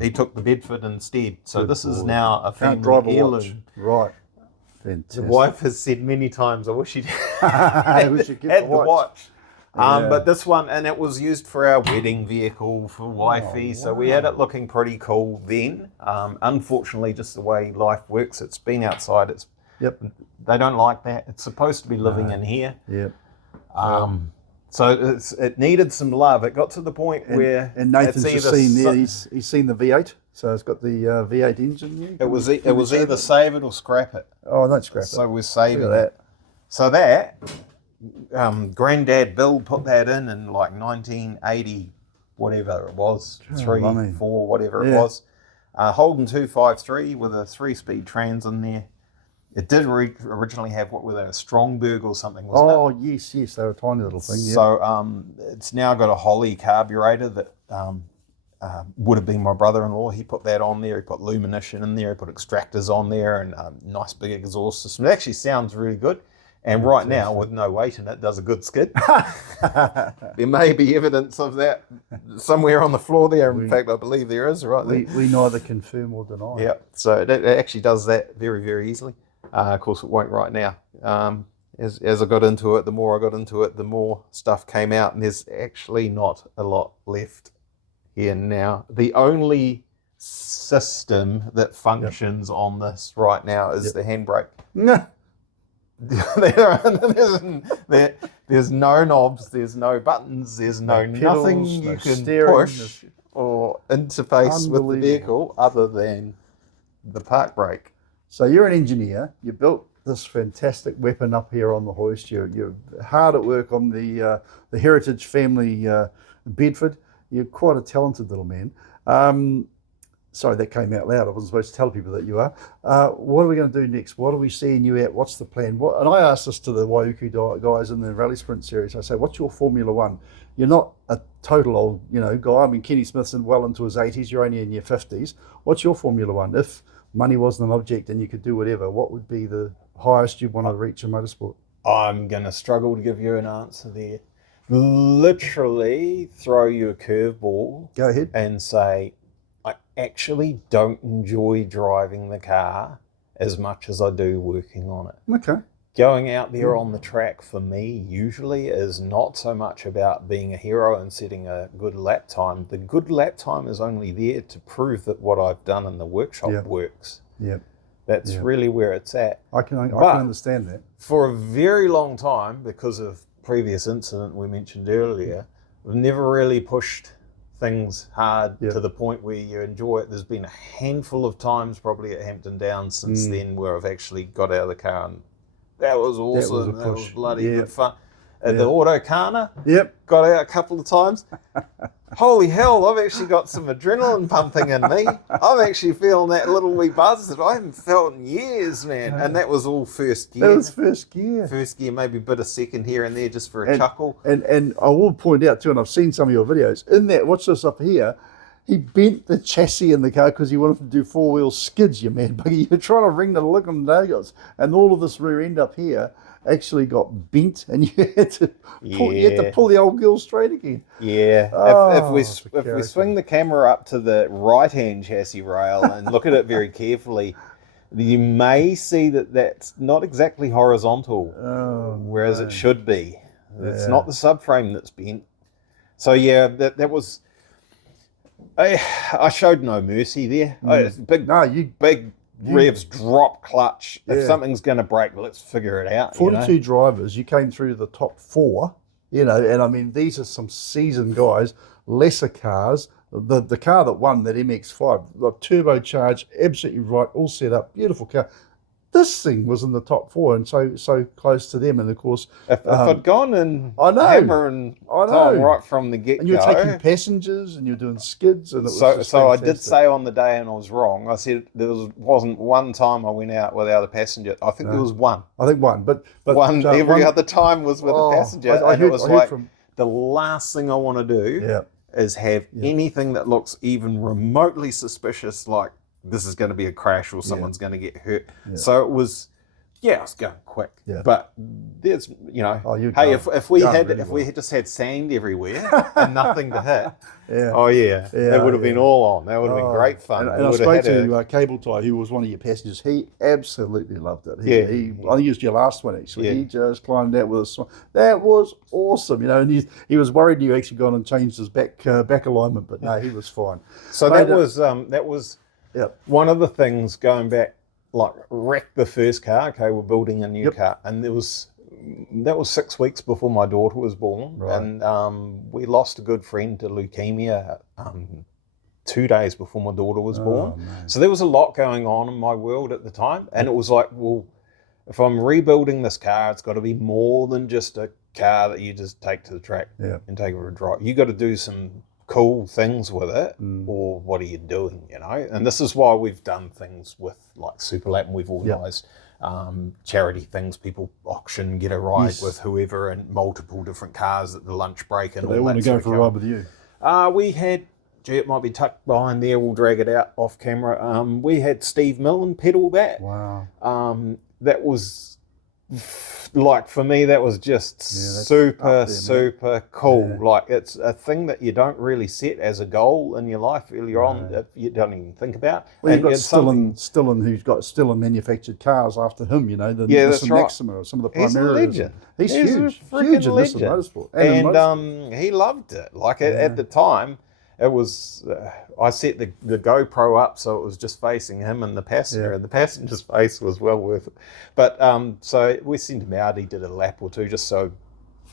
He took the Bedford instead. So this is now a family heirloom. Right. Fantastic. The wife has said many times, I wish she'd had the watch. But this one, and it was used for our wedding vehicle for wifey, so we had it looking pretty cool then. Unfortunately, just the way life works, it's been outside. They don't like that. It's supposed to be living in here. So it needed some love. It got to the point where... And Nathan's just seen there, he's seen the V8, so it's got the V8 engine here. It was either save it or scrap it. Oh, don't scrap it. So we're saving that. So that, Granddad Bill put that in like 1980, whatever it was, 3, 4, whatever it was. Holden 253 with a 3-speed trans in there. It did originally have, what were they, a Strongberg or something, wasn't it? Oh, yes, they were a tiny little thing, So it's now got a Holly carburetor that would have been my brother-in-law. He put that on there. He put lumination in there. He put extractors on there and nice big exhaust system. It actually sounds really good. And right now, with no weight in it, does a good skid. There may be evidence of that somewhere on the floor there. In fact, I believe there is right there. We neither confirm or deny. Yeah, so it actually does that very, very easily. Of course, it won't right now. As I got into it, the more I got into it, the more stuff came out, and there's actually not a lot left here now. The only system that functions on this right now is the handbrake. No. There's no knobs, there's no buttons, there's no pedals, nothing you can push or interface with the vehicle other than the park brake. So you're an engineer. You built this fantastic weapon up here on the hoist. You're hard at work on the Heritage family Bedford. You're quite a talented little man. Sorry, that came out loud. I wasn't supposed to tell people that you are. What are we going to do next? What are we seeing you at? What's the plan? And I asked this to the Waiuku guys in the Rally Sprint series. I say, what's your Formula One? You're not a total old, guy. I mean, Kenny Smith's well into his 80s. You're only in your 50s. What's your Formula One? If money wasn't an object and you could do whatever, what would be the highest you'd want to reach in motorsport? I'm going to struggle to give you an answer there. Literally throw you a curveball. Go ahead. And say, I actually don't enjoy driving the car as much as I do working on it. Okay. Going out there on the track for me usually is not so much about being a hero and setting a good lap time. The good lap time is only there to prove that what I've done in the workshop works. Yeah. That's really where it's at. I can understand that. For a very long time, because of previous incident we mentioned earlier, we've never really pushed things hard to the point where you enjoy it. There's been a handful of times probably at Hampton Downs since then where I've actually got out of the car and that was awesome. That was bloody good fun. At the Autocana, got out a couple of times. Holy hell, I've actually got some adrenaline pumping in me. I'm actually feeling that little wee buzz that I haven't felt in years, man. And that was all first gear. That was first gear. First gear, maybe a bit of second here and there just for a chuckle. And I will point out too, and I've seen some of your videos, in that, watch this up here, he bent the chassis in the car because he wanted to do four-wheel skids, you mad buggy. You're trying to ring the lick on the nagels, and all of this rear end up here actually got bent, and you had to pull the old girl straight again. Yeah. If we swing the camera up to the right-hand chassis rail and look at it very carefully, you may see that that's not exactly horizontal, whereas it should be. It's not the subframe that's bent. So yeah, that was. I showed no mercy there. Big revs, drop clutch. If something's going to break, well, let's figure it out. 42 drivers, you came through the top 4, and I mean, these are some seasoned guys, lesser cars. The car that won, that MX-5, like turbocharged, absolutely right, all set up, beautiful car. this thing was in the top 4 and so close to them. And of course, If I'd gone and I know. hammering Tom right from the get-go. and you're taking passengers and you're doing skids, and it was just So I did fantastic. say on the day, and I was wrong. I said wasn't one time I went out without a passenger. I think there was one. I think one, but Every other time was with a passenger, I and heard, it was I heard like from the last thing I want to do yeah. is have anything that looks even remotely suspicious, like this is going to be a crash or someone's going to get hurt. Yeah. So it was, I was going quick. Yeah. But there's, hey, going- if we going had really if we had just had sand everywhere and nothing to hit, Yeah. that would have been all on. That would have been great fun. And We I would have spoke had to Cable Tie, who was one of your passengers. He absolutely loved it. Yeah. I think he was your last one, actually. Yeah. He just climbed out with a smile. That was awesome, and he was worried you actually gone and changed his back alignment, but no, he was fine. So Mate, that was one of the things going back, like wrecked the first car. Okay, we're building a new car, and that was 6 weeks before my daughter was born, Right. and we lost a good friend to leukemia 2 days before my daughter was born. man. So there was a lot going on in my world at the time, and it was like, well, if I'm rebuilding this car, it's got to be more than just a car that you just take to the track and take it for a drive. You got to do some cool things with it, or what are you doing, And this is why we've done things with like Super Lap, and we've organised charity things. People auction, get a ride with whoever, and multiple different cars at the lunch break, and So all they want that to go sort for of a ride with you. we had, it might be tucked behind there, we'll drag it out off camera. We had Steve Millen pedal that. Wow. That was, like, for me, that was just super cool. Yeah. Like, it's a thing that you don't really set as a goal in your life earlier on, that you don't even think about. Well, you've got it's something- Stillen, who's got Stillen manufactured cars after him, the that's Nissan right. Maxima or some of the He's a Primeras. legend. He's He's a huge. freaking Huge in Nissan legend. Motorsport. And in Motorsport. He loved it. Like, at the time, it was, I set the GoPro up so it was just facing him and the passenger, and the passenger's face was well worth it. But so we sent him out. He did a lap or two just out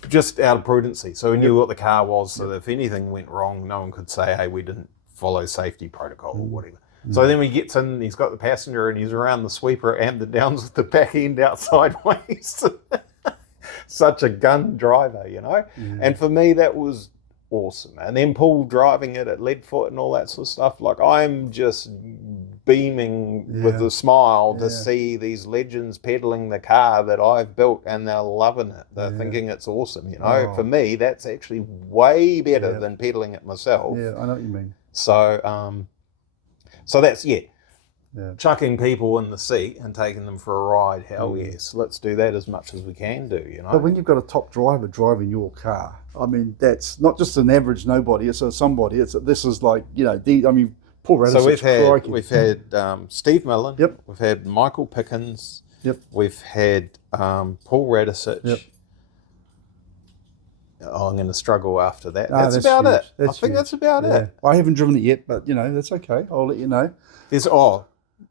of prudency, so he knew what the car was, so that if anything went wrong, no one could say, hey, we didn't follow safety protocol or whatever. So then he gets in, he's got the passenger, and he's around the sweeper and the downs with the back end out sideways. Such a gun driver, And for me, that was awesome. And then Paul driving it at Leadfoot and all that sort of stuff. Like, I'm just beaming with a smile to see these legends pedaling the car that I've built, and they're loving it. They're thinking it's awesome. For me, that's actually way better than pedaling it myself. Yeah, I know what you mean. So, so that's chucking people in the seat and taking them for a ride. Hell yes, let's do that as much as we can do. But when you've got a top driver driving your car, I mean, that's not just an average nobody. It's a somebody. This is like Paul Radisich. So we've had Steve Millen. Yep. We've had Michael Pickens. Yep. We've had Paul Radisich. Yep. Oh, I'm going to struggle after that. That's about huge. it. I think huge. that's about it. I haven't driven it yet, but that's okay. I'll let you know. There's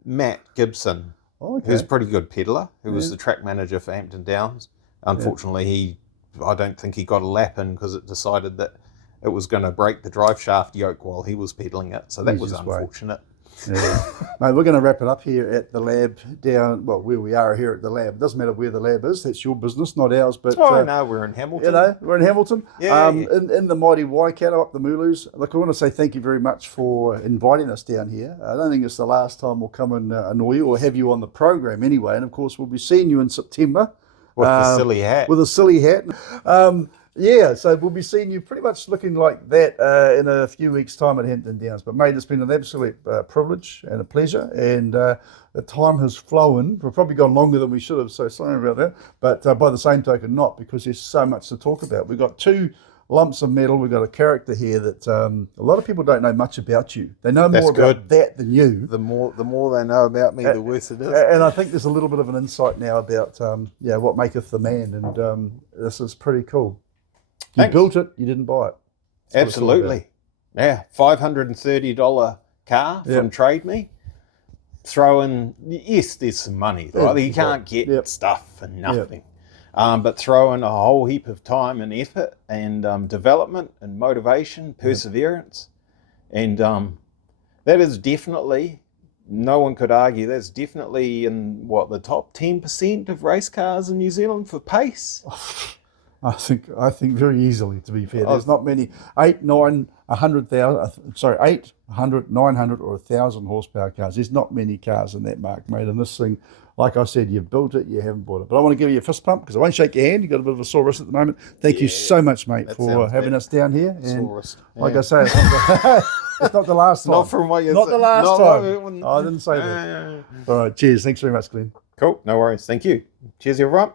Matt Gibson, who's a pretty good peddler, who was the track manager for Hampton Downs. Unfortunately, I don't think he got a lap in because it decided that it was going to break the drive shaft yoke while he was pedaling it. So that was unfortunate. Yeah. Mate, we're going to wrap it up here at the lab where we are here at the lab. It doesn't matter where the lab is. That's your business, not ours. But no, we're in Hamilton. We're in Hamilton. In the mighty Waikato up the Mooloos. Look, I want to say thank you very much for inviting us down here. I don't think it's the last time we'll come and annoy you or have you on the program anyway. And of course, we'll be seeing you in September. With the silly hat. With a silly hat. So we'll be seeing you pretty much looking like that in a few weeks' time at Hampton Downs. But mate, it's been an absolute privilege and a pleasure, and the time has flown. We've probably gone longer than we should have, so sorry about that. But by the same token, not, because there's so much to talk about. We've got 2 lumps of metal. We've got a character here that a lot of people don't know much about you. They know more about that than you. The more they know about me, the worse it is. And I think there's a little bit of an insight now about what maketh the man, and this is pretty cool. You built it, you didn't buy it. Absolutely. Yeah, $530 car from Trade Me. Throw in, yes, there's some money, right? You can't get stuff for nothing. But throw in a whole heap of time and effort and development and motivation, perseverance. And that is definitely no one could argue that's definitely in the top 10% of race cars in New Zealand for pace. I think very easily, to be fair. There's not many 800, 900 or 1,000 horsepower cars. There's not many cars in that mark, mate. And this thing, like I said, you've built it, you haven't bought it. But I want to give you a fist pump because I won't shake your hand. You've got a bit of a sore wrist at the moment. Thank you so much, mate, for having us down here. And like I say, it's not the last time. Not from what you Not the last time. I didn't say that. Yeah. All right, cheers. Thanks very much, Glenn. Cool, no worries. Thank you. Cheers, everyone.